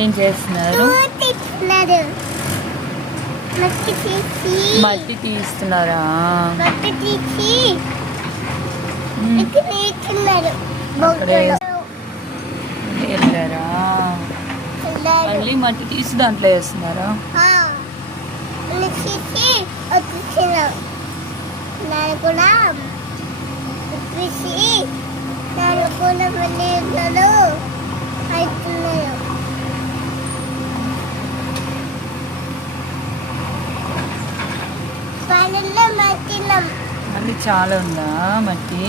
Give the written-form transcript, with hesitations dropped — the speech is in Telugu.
ఏం చేస్తున్నారు? మట్టి తీస్తున్నారా? వెళ్ళారా? మళ్ళీ మట్టి తీసి దాంట్లో వేస్తున్నారా? మళ్ళీ చాలా ఉందా మట్టి?